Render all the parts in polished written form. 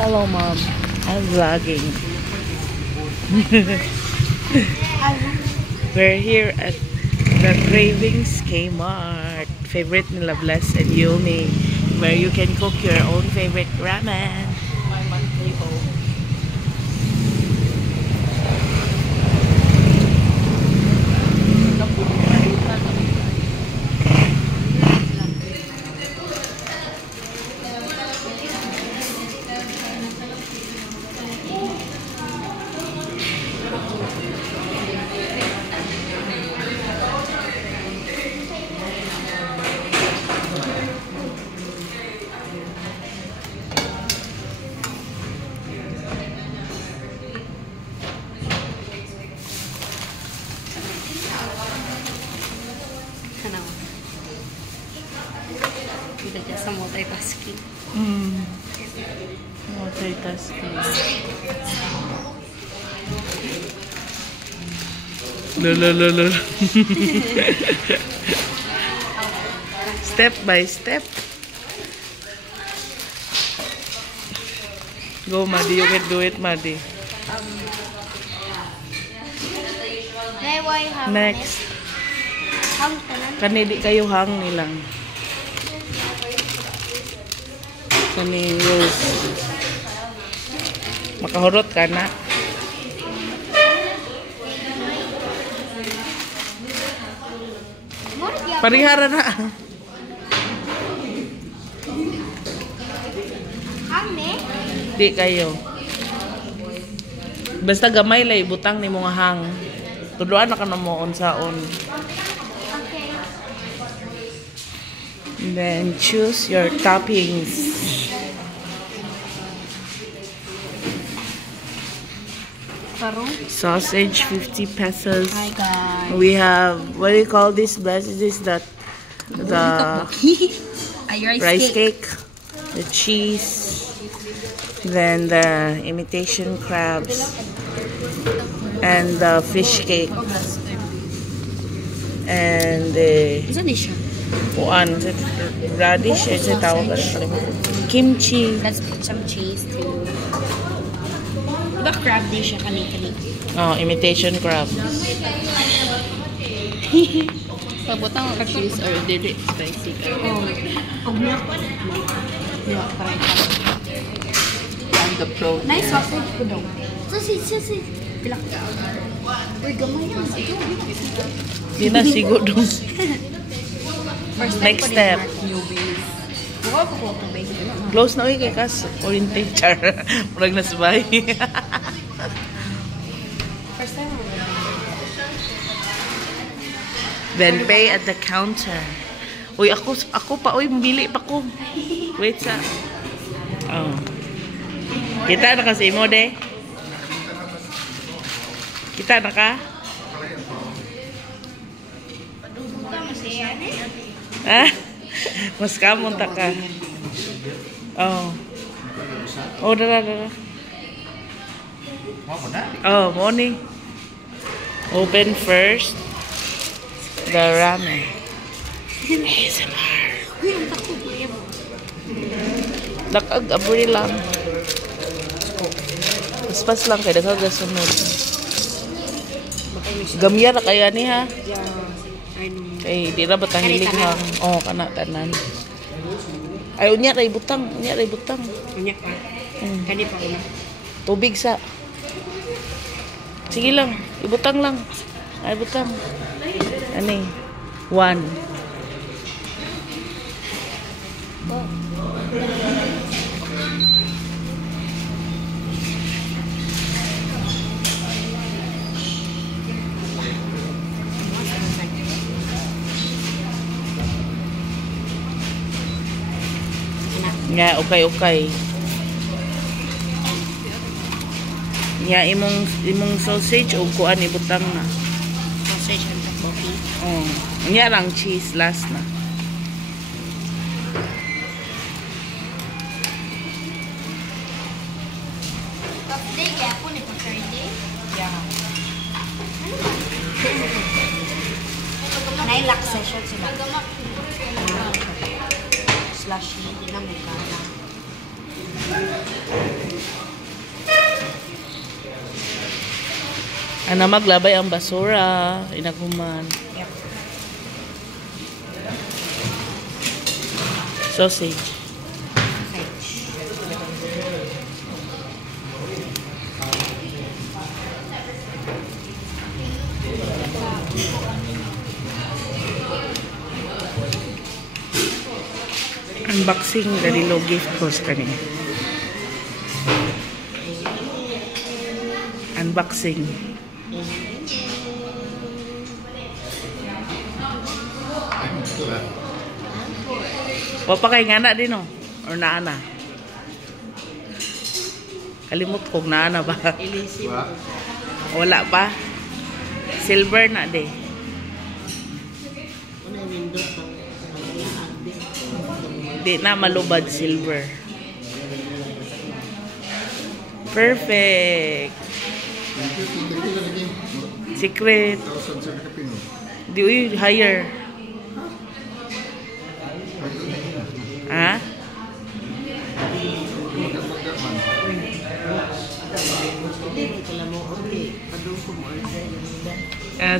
Hello, Mom. I'm vlogging. We're here at the Cravings Kmart. Favorite nila Bless and Yumi, where you can cook your own favorite ramen. My monthly home. Kita dyan sa multitasking. Multitasking. Lulululul. Step by step. Go, Madi. You can do it, Madi. Next. Kanidi kayo hang nilang. Kani Rose. Makahurot ka na. Parihara na. Di kayo. Basta gamay lay butang ni mga hang. Tuduan na ka na mo unsaon. Then choose your toppings. Sausage 50 pesos. Hi guys. We have, what do you call this? Bless, is this that the rice cake, the cheese, then the imitation crabs, and the fish cake, and the radish. Is it kimchi? Let's put some cheese too. Diba crab dish siya kani-kani? Oh, imitation crab. Pabutang ka cheese or dili spicy ka? Oh. Milk try ka. I'm the pro. Nice sausage ko daw. Sausage. Pilak ka. Uy, gamay na. Di na siguro. Next step. Newbies. Buka ko po itong basic. Close na kay kas orientation. Murag na sabay. First time. Then pay at the counter. Uy, ako pa, uy, mabili pa ko. Wait sa. Oh. Kita na kasi mo, de. Kita na ka? Ah? Mas kamunta ka. Oh. Oh, dara. Oh, morning. Open first the ramen. ASMR. Nakag-abri lang. Paspas lang kaya nakasunod. Gamya na kaya ni ha? Ay, di na ba tahilig hang? Oh, kana tanan. Ay, unya ray butang. Unya pa. Kani pa una. Tubig sa. Sige lang, ibutang lang. Ay, butang. Ani? 1. Nga, okay. Nga, imong sausage o kuan ibutang na. Sausage and tteokbokki. Oh. Nga lang cheese last na. Today kaya po ni Saturday? Yeah. Nailak session sila. Slushy, hindi na mukha na. Ana maglabay ang basura, inaghuman. Yep. Sausage. Unboxing dari lo gift ko sa kanya. Unboxing. Wapa kay ngana din no? Or naana? Kalimot kong naana ba? Wala pa? Silver na de. Di na malubad silver. Perfect. Secret. Di uy higher. Ha?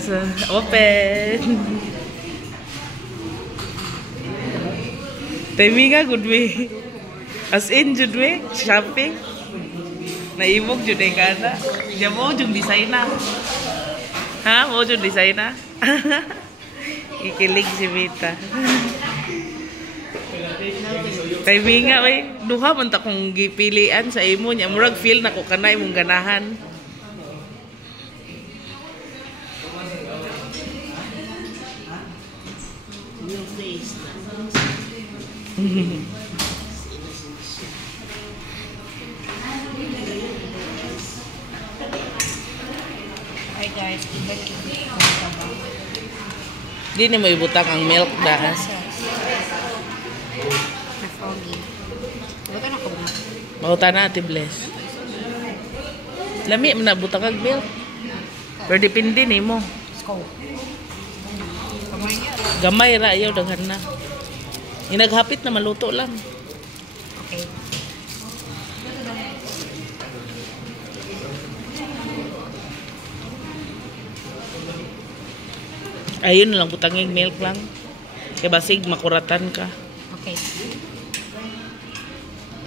So, open. Timing nga good way. As in jud way shopping. Naibog jud ay kana. Diya mo jud design na. Ha, mo jud design na. Ikilig si Vita. Timing nga way duha man ta kung gipilian sa imo nya murag feel nako kanay mong ganahan. Hi guys, Di ni mo ibutang ang milk da. Mauta na ati bless. Lami man na butang ang milk. Pero depende ni mo. Gamay ra ayaw daghan na. Inaghapit na maluto lang. Okay. Ayun lang butanging milk lang. Kaya basig makuratan ka. Okay.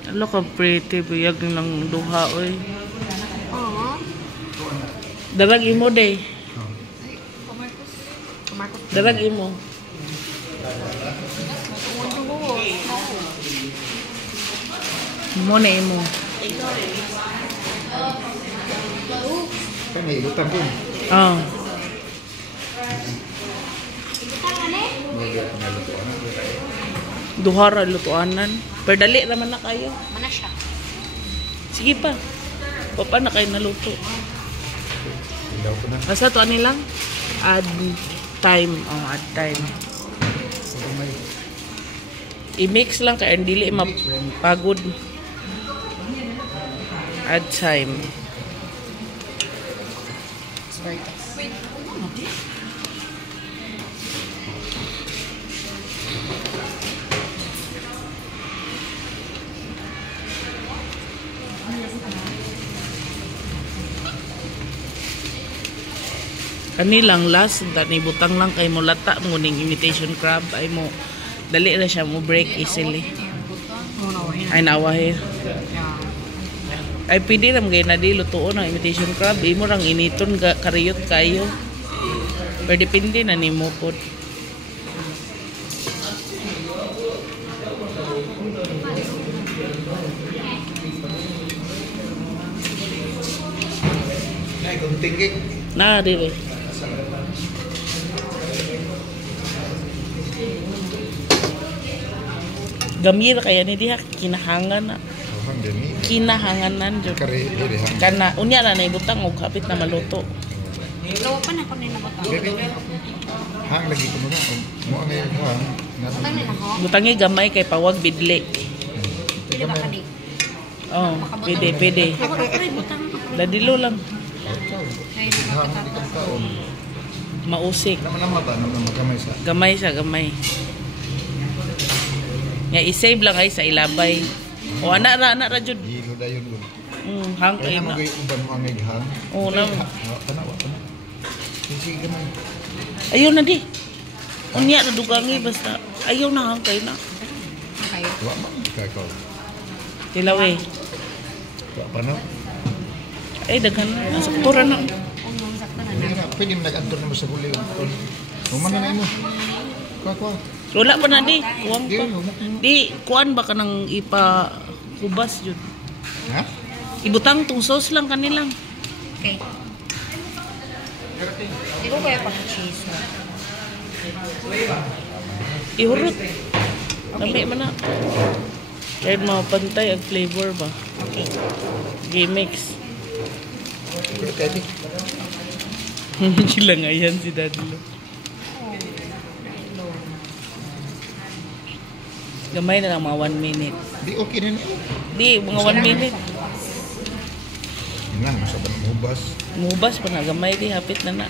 Ano ka pretty buyag ng duha oy. Oh. Darag imo day. Kumarkos. Darag imo. Mo na imo. Kan ikutan pun. Oh. Duha ra lutuanan. Pero dali raman na kayo. Mana siya? Sige pa. Pa na kayo naluto. Ilaw ko na. Basta to ani lang. Add time. Oh, add time. I-mix lang kaya dili mapagod. Add time. Kanilang last tani butang lang kay mo lata nguning imitation crab ay mo dali na siya mo break easily. Ay nawahe. Ay pwede ram gay na di lutuon ang imitation crab imo rang initon kariyot kayo. Pero depende na nimo pod. Nay gunting kik. Na dire. Gamir kaya ni diha kinahangan na. Hang dini. Kinahanganan jud. Kare dire hang. Kana unya na ibutang og kapit na maluto. Lawa pa na kami nabutang. Hang lagi ko muna. Mo ang hang. Butang na ako. Butangi gamay kay pawag bidli. Pili ba kani? Oh, pwede. Ako rin butang. Dadilo lang. Kaya Hang di ka taon. Mausik. Nama ba naman magamay sa. Gamay siya, gamay. Nga i-save lang ay sa ilabay. O anak ra jud. Hilo dayon gud. Hang kay Kaya mo na. gay uban mo ang hang. Oo na. Tanawa. sige man. Ayaw na di. Unya na dugangi basta. Ayaw na hangkay na. Okay. Wa man kay ko. Tilaw eh. Wa pa no. Ay, daghan na. Saktura na. Pwede mo nag-antor na mo sa guli. Umano na mo. Kuha. Wala pa na di. Kuwang Di, pa. humak mo. Di, kuwan ba ka nang ipa-kubas yun? Ha? Ibutang tong sauce lang kanilang. Okay. Hindi ko kaya pag-cheese. Ihurot. Dami man na. Kahit mapantay ang flavor ba? Okay. G-mix. Pero kaya di. Sila nga yan si Daddy Lo. Gamay na lang mga 1 minute. Di okay na niyo. Di, mga 1 minute. Yun lang, masaban mo hubas. Mubas pa na, gamay di, hapit na na.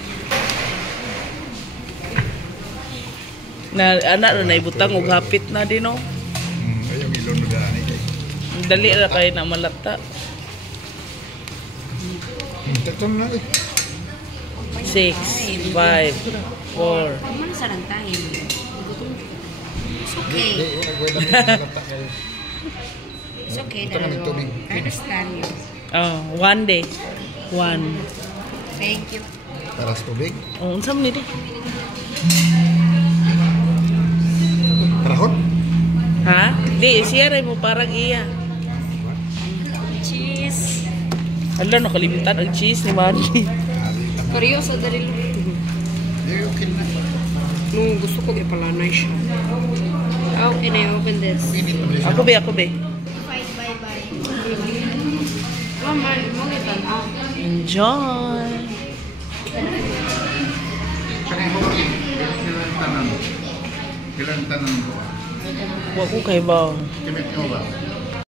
Anak na ibutang ug hapit na din no. Ayaw ilon mo daan eh. Dali ra kay na malata. Tatom na eh. 6, 5, 4. Ano sa lantahin? It's okay. Di, wala malata kayo. It's okay. Ito namin tubig. I understand you. Oh, 1 day. 1. Thank you. Taras tubig. Oh, unsa man ni di? Karahon? Ha? Di, siya rin mo parang iya. Cheese. Hala, nakalimutan ang cheese ni Manny. Kuryoso dari lo. Di, okay na. Nung gusto ko ipalanay siya. How can I open this? Pinit mo siya. Ako be, ako be. Bye-bye. Mama, mo itan out. Enjoy! Saka mo, kailan tanan? Kailan tanan ko? Wa ko kay ba? Kimit mo ba?